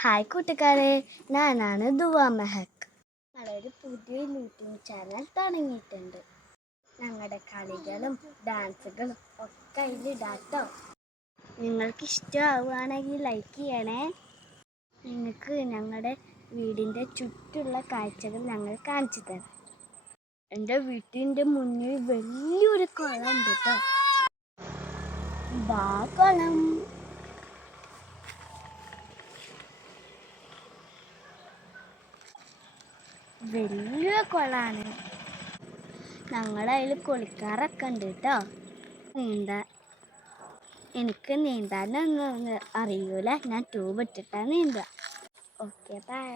Hi കൂട്ടുകാരെ, ഞാനാണ് ദുവാ മെഹക്. ഞങ്ങളൊരു പുതിയ യൂട്യൂബ് ചാനൽ തുടങ്ങിയിട്ടുണ്ട്. ഞങ്ങളുടെ കളികളും ഡാൻസുകളും ഒക്കെ അതിലിടാട്ടോ. നിങ്ങൾക്ക് ഇഷ്ടമാവുകയാണെങ്കിൽ ലൈക്ക് ചെയ്യണേ. നിങ്ങൾക്ക് ഞങ്ങളുടെ വീടിൻ്റെ ചുറ്റുള്ള കാഴ്ചകൾ ഞങ്ങൾ കാണിച്ചു തരാം. എൻ്റെ വീട്ടിൻ്റെ മുന്നിൽ വലിയൊരു കുളം ഉണ്ട് കേട്ടോ. ഇതാ കുളം. വലിയ കുളമാണ്. ഞങ്ങളതിൽ കുളിക്കാറൊക്കെ ഉണ്ട് കേട്ടോ. എനിക്ക് നീന്താനൊന്നും അറിയൂല. ഞാൻ ട്യൂബ് ഇട്ടിട്ടാണ് നീന്തുക. Okay, by.